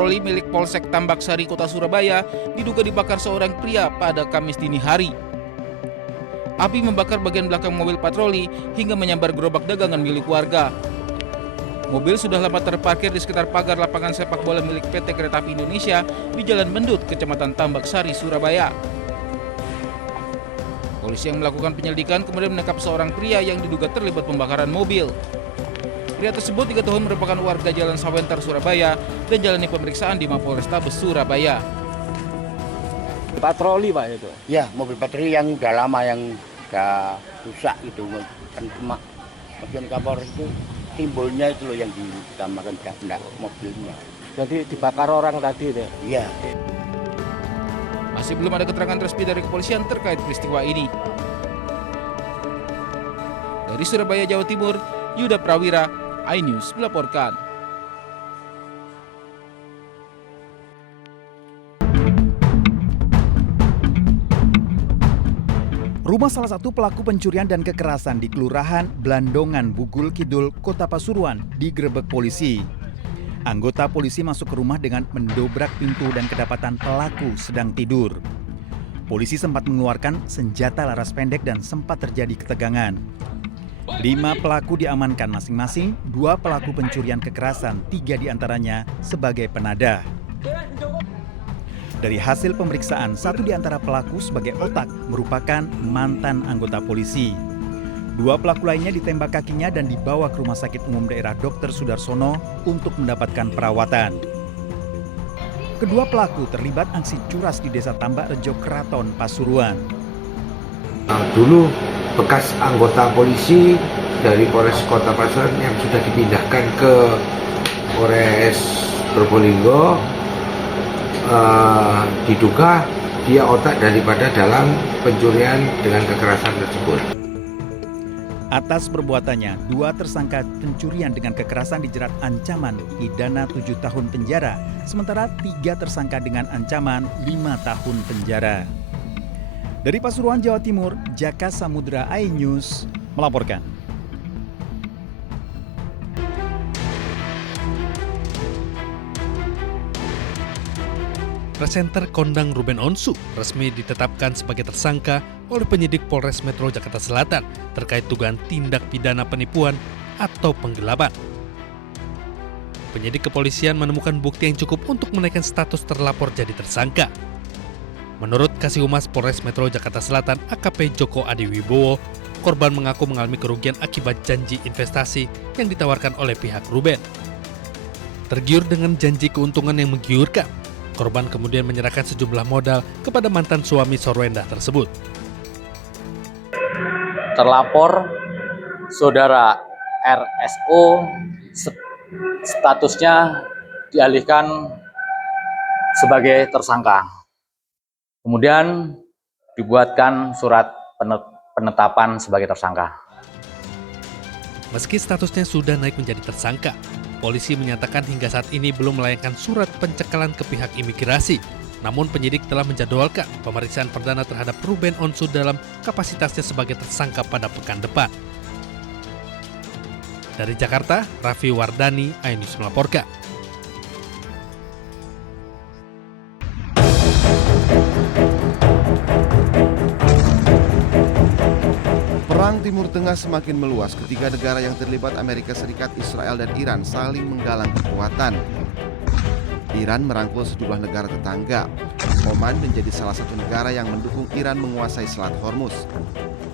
patroli milik Polsek Tambak Sari, Kota Surabaya diduga dibakar seorang pria pada Kamis dini hari. Api membakar bagian belakang mobil patroli hingga menyambar gerobak dagangan milik warga. Mobil sudah lama terparkir di sekitar pagar lapangan sepak bola milik PT Kereta Api Indonesia di Jalan Mendut, Kecamatan Tambak Sari, Surabaya. Polisi yang melakukan penyelidikan kemudian menangkap seorang pria yang diduga terlibat pembakaran mobil. Pria tersebut diketahui merupakan warga Jalan Sawenter, Surabaya dan jalani pemeriksaan di Mapolrestabes Surabaya. Patroli Pak itu? Ya, mobil patroli yang udah lama, yang udah rusak itu. Kan cuma bagian kapor itu timbulnya itu loh yang ditambahkan enggak mobilnya. Jadi dibakar orang tadi itu? Iya. Masih belum ada keterangan resmi dari kepolisian terkait peristiwa ini. Dari Surabaya, Jawa Timur, Yuda Prawira, iNews melaporkan. Rumah salah satu pelaku pencurian dan kekerasan di Kelurahan Blandongan, Bugul Kidul, Kota Pasuruan digerebek polisi. Anggota polisi masuk ke rumah dengan mendobrak pintu dan kedapatan pelaku sedang tidur. Polisi sempat mengeluarkan senjata laras pendek dan sempat terjadi ketegangan. 5 pelaku diamankan masing-masing, 2 pelaku pencurian kekerasan, 3 diantaranya sebagai penadah. Dari hasil pemeriksaan, 1 di antara pelaku sebagai otak merupakan mantan anggota polisi. 2 pelaku lainnya ditembak kakinya dan dibawa ke Rumah Sakit Umum Daerah Dr. Sudarsono untuk mendapatkan perawatan. Kedua pelaku terlibat aksi curas di Desa Tambak Rejo, Keraton, Pasuruan. Dulu bekas anggota polisi dari Polres Kota Pasuruan yang sudah dipindahkan ke Polres Probolinggo, diduga dia otak daripada dalam pencurian dengan kekerasan tersebut. Atas perbuatannya, 2 tersangka pencurian dengan kekerasan dijerat ancaman pidana 7 tahun penjara, sementara 3 tersangka dengan ancaman 5 tahun penjara. Dari Pasuruan, Jawa Timur, Jaka Samudra, iNews melaporkan. Presenter kondang Ruben Onsu resmi ditetapkan sebagai tersangka oleh penyidik Polres Metro Jakarta Selatan terkait dugaan tindak pidana penipuan atau penggelapan. Penyidik kepolisian menemukan bukti yang cukup untuk menaikkan status terlapor jadi tersangka. Menurut Kasih Humas Polres Metro Jakarta Selatan AKP Joko Adiwibowo, korban mengaku mengalami kerugian akibat janji investasi yang ditawarkan oleh pihak Ruben. Tergiur dengan janji keuntungan yang menggiurkan, korban kemudian menyerahkan sejumlah modal kepada mantan suami Sorwenda tersebut. Terlapor saudara RSO statusnya dialihkan sebagai tersangka. Kemudian dibuatkan surat penetapan sebagai tersangka. Meski statusnya sudah naik menjadi tersangka, polisi menyatakan hingga saat ini belum melayangkan surat pencekalan ke pihak imigrasi. Namun penyidik telah menjadwalkan pemeriksaan perdana terhadap Ruben Onsu dalam kapasitasnya sebagai tersangka pada pekan depan. Dari Jakarta, Raffi Wardani, iNews melaporkan. Perang Timur Tengah semakin meluas ketika negara yang terlibat Amerika Serikat, Israel, dan Iran saling menggalang kekuatan. Iran merangkul sejumlah negara tetangga. Oman menjadi salah satu negara yang mendukung Iran menguasai Selat Hormuz.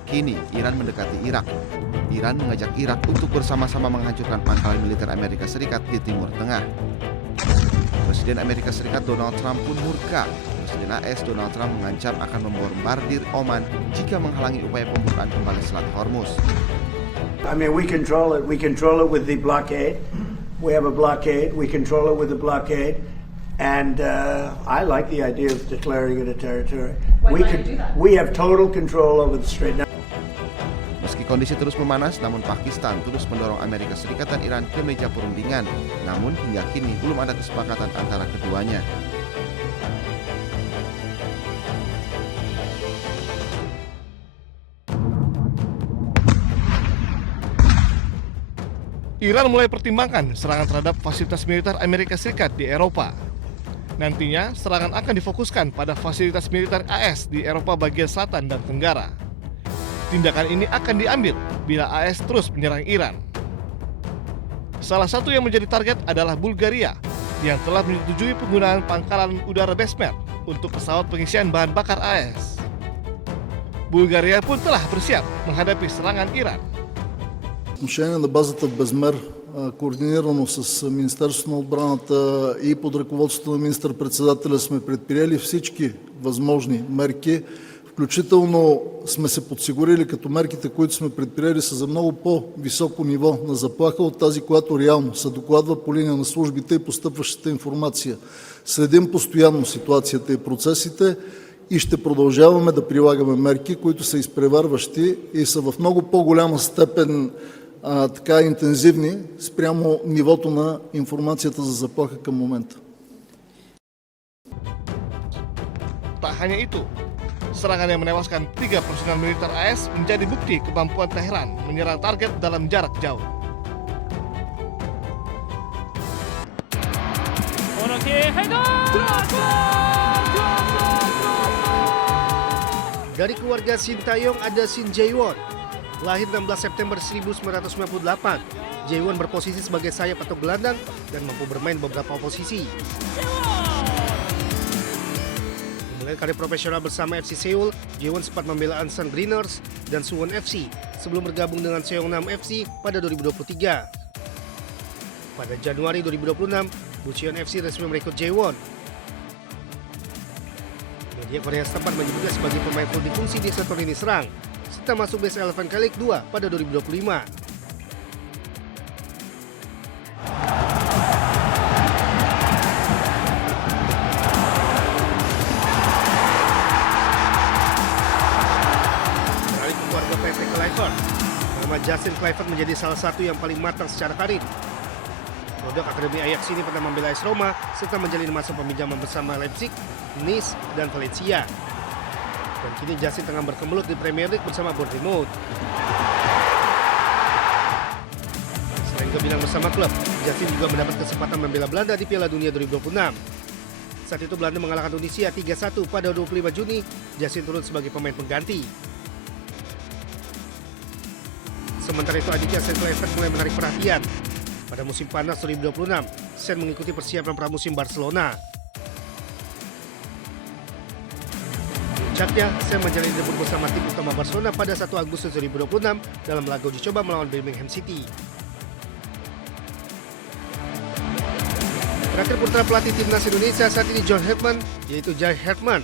Kini Iran mendekati Irak. Iran mengajak Irak untuk bersama-sama menghancurkan pangkalan militer Amerika Serikat di Timur Tengah. Presiden Amerika Serikat Donald Trump pun murka. Presiden AS Donald Trump mengancam akan membombardir Oman jika menghalangi upaya pembukaan kembali Selat Hormuz. I mean, we control it. We control it with the blockade. We have a blockade. We control it with the blockade. And I like the idea of declaring it a territory. We have total control over the Strait. Meski kondisi terus memanas, namun Pakistan terus mendorong Amerika Serikat dan Iran ke meja perundingan. Namun hingga kini belum ada kesepakatan antara keduanya. Iran mulai pertimbangkan serangan terhadap fasilitas militer Amerika Serikat di Eropa. Nantinya, serangan akan difokuskan pada fasilitas militer AS di Eropa bagian selatan dan tenggara. Tindakan ini akan diambil bila AS terus menyerang Iran. Salah satu yang menjadi target adalah Bulgaria, yang telah menyetujui penggunaan pangkalan udara Besmer untuk pesawat pengisian bahan bakar AS. Bulgaria pun telah bersiap menghadapi serangan Iran. Отношение на базата в Безмер, координирано с Министерството на отбраната и под ръководството на министър-председателя сме предприели всички възможни мерки, включително сме се подсигурили като мерките, които сме предприели са за много по-високо ниво на заплаха от тази, която реално се докладва по линия на службите и постъпващата информация. Следим постоянно ситуацията и процесите и ще продължаваме да прилагаме мерки, които са изпреварващи и са в много по-голяма степен така интензивни спрямо нивото на информацията за заплаха към момента. Tak hanya itu, serangan yang menewaskan 3 personel militer AS menjadi bukti kemampuan Teheran menyerang target dalam jarak jauh. Dari keluarga Sintayong ada Shin Jae-won. Lahir 16 September 1998, Jae-won berposisi sebagai sayap atau gelandang dan mampu bermain beberapa posisi. Mulai karir profesional bersama FC Seoul, Jae-won sempat membela Ansan Greeners dan Suwon FC sebelum bergabung dengan Seongnam FC pada 2023. Pada Januari 2026, Bucheon FC resmi merekrut Jae-won. Media Korea setempat menyebutnya sebagai pemain multifungsi di sektor lini serang, serta masuk Best 11 K-League 2 pada 2025. Beralih ke keluarga Patrick Kluivert, nama Justin Kluivert menjadi salah satu yang paling matang secara karir. Produk Akademi Ajax ini pernah membela AS Roma serta menjalin masa peminjaman bersama Leipzig, Nice, dan Valencia. Dan kini Justin tengah berkemelut di Premier League bersama Bournemouth. Selain kebinang bersama klub, Justin juga mendapat kesempatan membela Belanda di Piala Dunia 2026. Saat itu Belanda mengalahkan Tunisia 3-1 pada 25 Juni, Justin turun sebagai pemain pengganti. Sementara itu adiknya Sen Kluivert mulai menarik perhatian. Pada musim panas 2026, Sen mengikuti persiapan pramusim Barcelona. Puncaknya, Sen menjalani debut bersama tim utama Barcelona pada 1 Agustus 2026 dalam laga uji coba melawan Birmingham City. Terakhir putra pelatih timnas Indonesia saat ini John Herdman, yaitu Jai Herdman.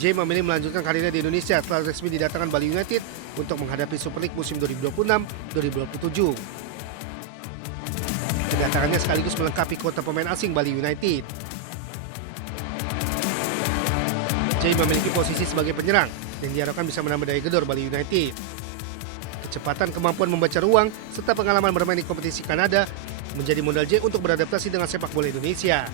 Jai memilih melanjutkan karirnya di Indonesia setelah resmi didatangkan Bali United untuk menghadapi Super League musim 2026-2027. Kedatangannya sekaligus melengkapi kuota pemain asing Bali United. Jai memiliki posisi sebagai penyerang dan diharapkan bisa menambah daya gedor Bali United. Kecepatan, kemampuan membaca ruang, serta pengalaman bermain di kompetisi Kanada menjadi modal Jai untuk beradaptasi dengan sepak bola Indonesia.